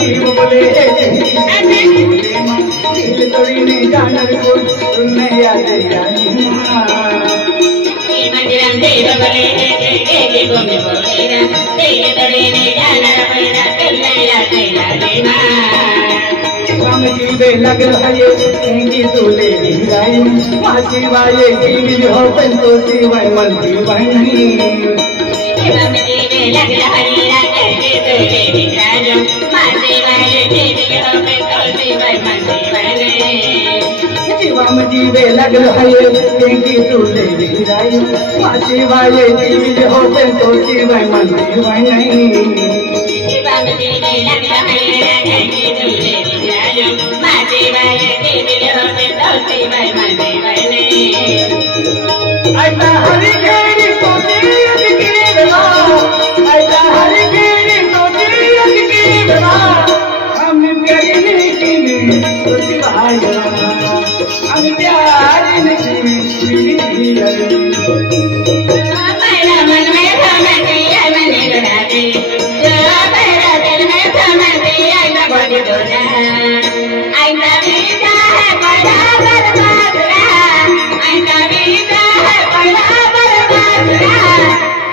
जीव बोले दिल तोड़ी ने जाना को सुनने आ गया मंदिरम देव बोले के गोमे बोले दिल तोड़ी ने जाना पैदा सुनने आ गया राम जीवे लग रहे की तोले गिराई मासी वाले की हो पंतो सिवाय मन की बहनी राम जीवे लग रहे की तोले गिराई मासी वाले की हो पंतो सिवाय मन की बहनी राम जीवे लग रहे की तोले गिराई मासी वाले की हो पंतो सिवाय मन की बहनी राम जीवे लग रहे की तोले ऐसा हरी घेरी तो दिल की बना ऐसा हरी घेरी तो दिल की बना हम प्यारी नहीं तो सिवाय हम प्यारी नहीं मेरा मन में समझ दिया मैंने लगा दी जो मेरा दिल में समझ दिया मैं बोली बोला ऐसा बीता है बड़ा बर्बाद ऐसा बीता है बड़ा बर्बाद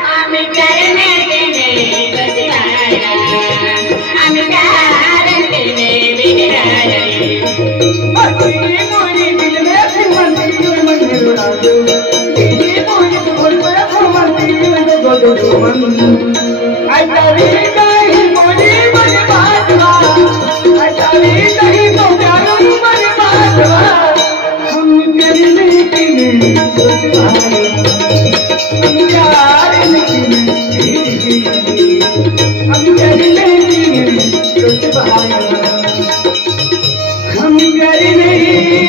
हम करने के लिए बचवाया हम कारण के लिए बिगड़ा मोरी दिल में सिमरती मन उड़ा दो ये मोरी बोल पर सिमरती मन ऐसा भी कहीं मोरी बर्बाद ऐसा भी कहीं तो प्यार बर्बाद हम करने के लिए हम प्यार नहीं हम करने के लिए हम करने